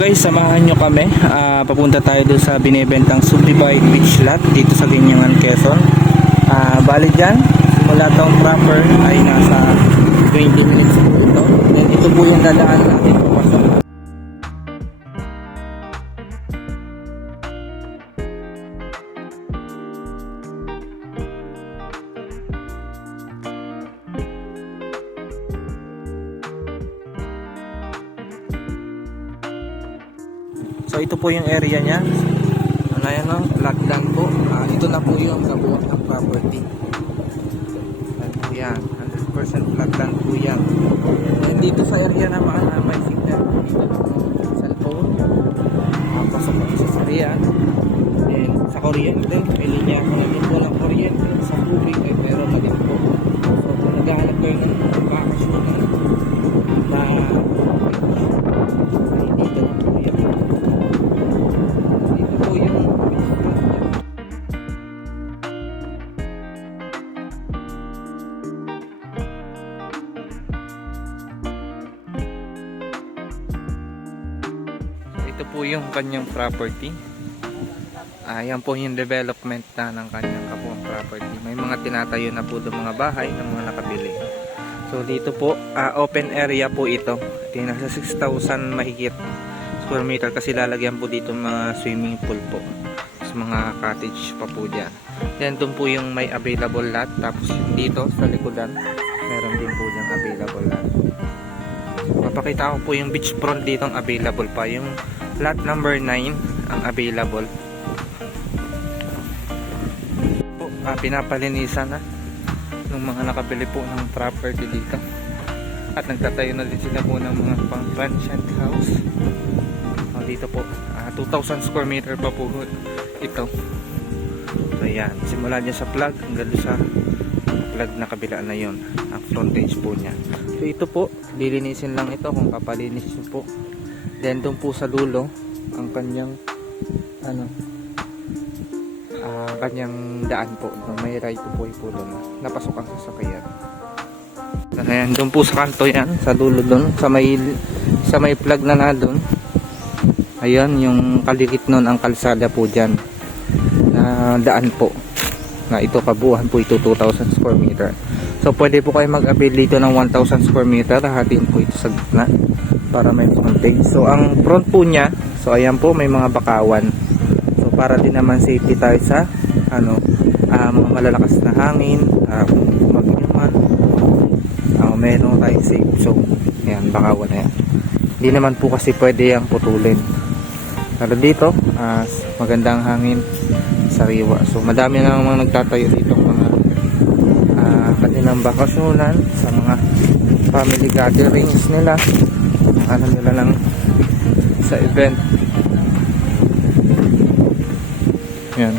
Guys, samahan nyo kami. Ah, papunta tayo doon sa binibentang Subibaid Beach Lot dito sa Linyangan, Quezon. Ah, bali dyan, simula tong proper ay nasa 20 minutes po ito. Then ito po yung dadaan natin So ito po yung area niya. Ano yan? Lot land po. Ah, ito na po yung kabuuan ng property. Yan po yan. 100% lot land po yan. And dito sa yung kanyang property. Ayan po yung development na ng kanyang kabuang property. May mga tinatayo na po doon mga bahay ng mga nakabili. So dito po, ah, open area po ito. Ito nasa 6,000 mahigit square meter kasi lalagyan po dito mga swimming pool po. Sa mga cottage pa po dyan. Yan doon po yung may available lot. Tapos dito sa likodan, meron din po yung available lot. Papakita ko po yung beachfront dito ang available pa. Yung lot number 9 ang available. Po, ah, pinapalinisan na ng mga nakabili po ng property dito. At nagtatayo na din sila po ng mga pang transient house. Oh, dito po, ah, 2,000 square meter pa po ito. So yan, simula niya sa plug hanggang sa plug na kabila na yon ang frontage po niya. So ito po, lilinisin lang ito kung papalinis po. Then doon po sa dulo, ang kanyang ano, ah kanyang daan po. No, may right to way po doon. Napasok ang sasakyan. Ayan, doon po sa kanto yan, sa dulo doon, sa may sa may plug na na doon. Ayan, yung kalikit nun ang kalsada po dyan. Na daan po. Na ito kabuuan po ito 2,000 square meter. So pwede po kayo mag-avail dito ng 1,000 square meter. Hatiin po ito sa gitna para may frontage. So ang front po niya, so ayan po may mga bakawan. So para din naman safety tayo sa ano, um, malalakas na hangin, uh, mag-inuman, uh, meron tayong safe zone. Ayan, bakawan na yan. Hindi naman po kasi pwede yung putulin. Pero dito, ah, magandang hangin sariwa. So madami na mga nagtatayo dito mga ah, kanilang bakasyonan sa mga family gatherings nila. Ano nila lang sa event. Yan.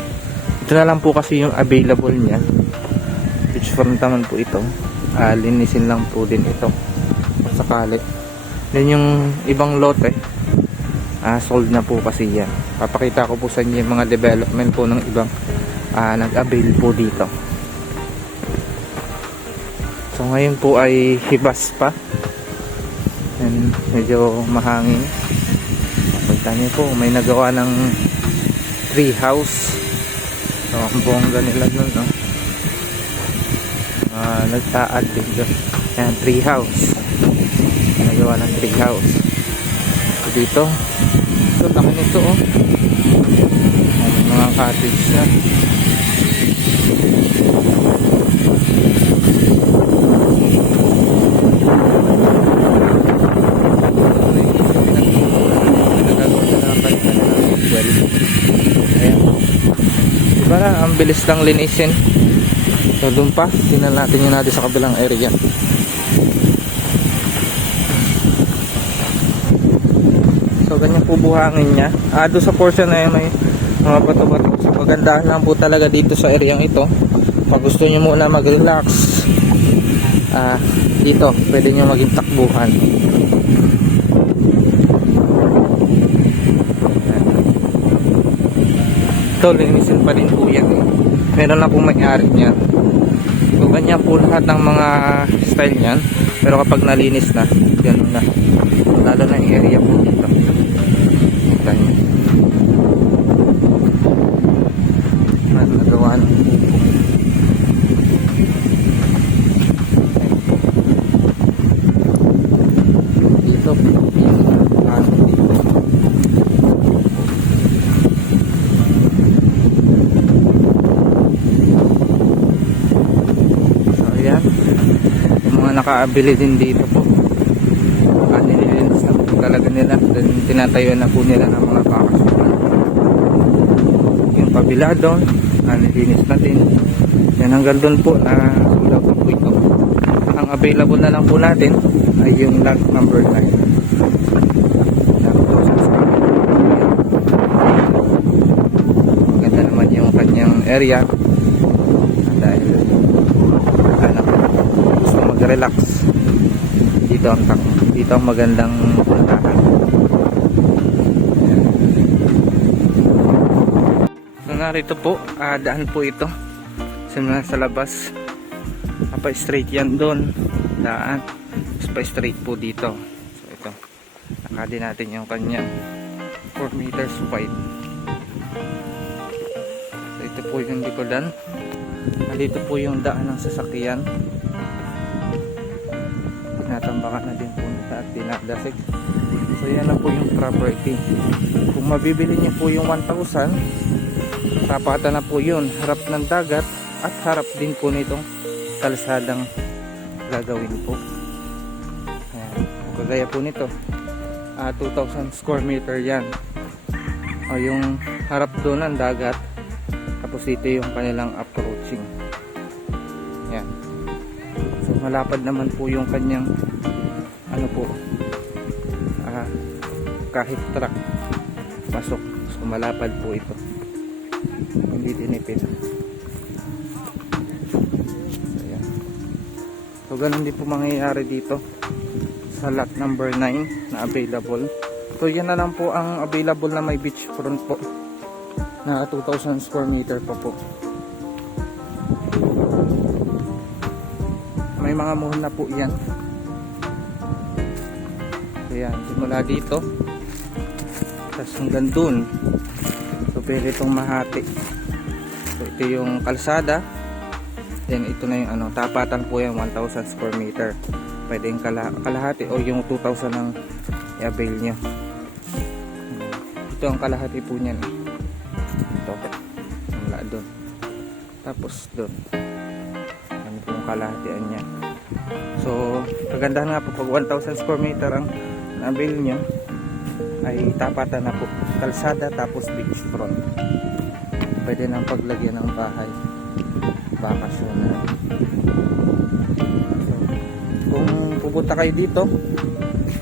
Ito na lang po kasi yung available niya. Beachfront naman po ito. Ah, linisin lang po din ito. Sakali. Then yung ibang lote, ah, sold na po kasi yan. Papakita ko po sa inyo yung mga development po ng ibang ah, nag-avail po dito. So ngayon po ay hibas pa. And medyo mahangin. Pakita niyo po, may nagawa ng tree house. So ang bongga nila nun, no? Ah, nagtaad din doon. Ayan, tree house. Nagawa ng tree house. Dito, ito, laki nito, oh. May mga cottage. Diba na, ang bilis lang linisin. So doon pa, tingnan natin yun natin sa kabilang area. So ganyan po buhangin niya. Ah, doon sa portion na yun may mga bato-bato. So magandahan lang po talaga dito sa area ito. Pag gusto niyo muna mag-relax, ah, dito, pwede niyo maging takbuhan. Ito, linisin pa rin po yan eh. Meron na pong may-ari niya. So, ganyan po lahat ng mga style niyan. Pero kapag nalinis na, ganun na. Lalo na area po dito. Kita. Ano nagawa ng pupo. Dito. So, ayan. Yung mga nakaabili din dito po. Ah, nililinis na po talaga nila. Then, tinatayuan na po nila ng mga bakas. Yung pabila doon, nilinis na din. Yan hanggang doon po na ulaw po ito. Ang available na lang po natin ay yung lot number 9. Maganda naman yung kanyang area dahil ano, gusto mag-relax dito ang dito ang magandang puntahan so narito po ah, daan po ito. Simula sa labas. Pa straight yan doon. Daan. Pa straight po dito. So ito. Nakadi natin yung kanyang 4 meters wide. So ito po yung likodan Nandito po yung daan ng sasakyan. Tinatambakan na din po at dinadasig. So yan na po yung property. Kung mabibili niyo po yung 1,000, tapatan na po yun. Harap ng dagat at harap din po nitong kalsadang gagawin po. Ayan. Kagaya po nito. Ah, 2,000 square meter yan. O yung harap doon ng dagat tapos dito yung kanilang approaching yan so malapad naman po yung kanyang ano po ah, kahit truck pasok so malapad po ito hindi tinipid so yan so ganun din po mangyayari dito sa lot number 9 na available so yan na lang po ang available na may beach front po na 2,000 square meter pa po. May mga muhon na po yan. So yan, simula dito. Tapos hanggang dun. So pwede itong mahati. So ito yung kalsada. Then ito na yung ano, tapatan po yan 1,000 square meter. Pwede yung kala kalahati o yung 2,000 ang i-avail nyo. Ito ang kalahati po niyan. Ito wala doon tapos doon ano po yung kalahatian niya. So kagandahan nga po pag 1,000 square meter ang nabil nyo ay tapatan na po. Kalsada tapos beach front pwede nang paglagyan ng bahay. Bakasyonan so, kung pupunta kayo dito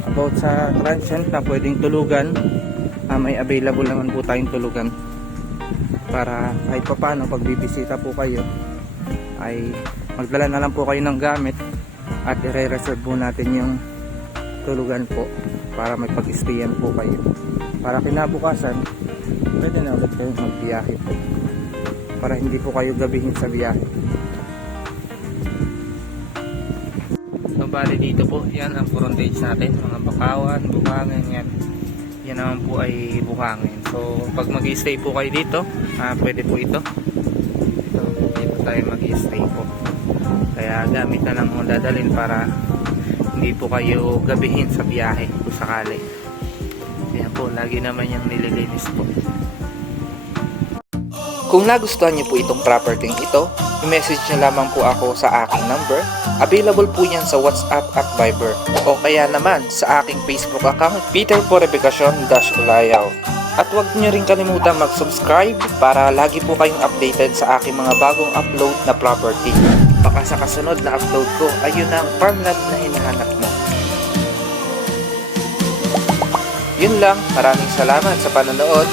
about sa transient na pwedeng tulugan ah, may available naman po tayong tulugan. Para kahit pa paano pag bibisita po kayo ay magdala na lang po kayo ng gamit at i-reserve po natin yung tulugan po para may pag-stayan po kayo. Para kinabukasan pwede na ulit kayo magbiyahe para hindi po kayo gabihin sa biyahe. So bali dito po yan ang frontage natin. Mga bakawan, bukangan yan. Yan naman po ay buhangin so pag mag stay po kayo dito ah, pwede po ito. Ito dito tayo mag stay po. Kaya gamit na lang mo dadalhin para hindi po kayo gabihin sa biyahe kung sakali yan po lagi naman yung nililinis po kung nagustuhan niyo po itong property ito, i-message niyo lamang po ako sa aking number. Available po yan sa WhatsApp at Viber. O kaya naman sa aking Facebook account, Peter Porebicacion Dash Ulayaw. At huwag niyo rin kalimutan mag-subscribe para lagi po kayong updated sa aking mga bagong upload na property. Baka sa kasunod na upload ko, ayun ang farmland na hinahanap Yun lang, maraming salamat sa panonood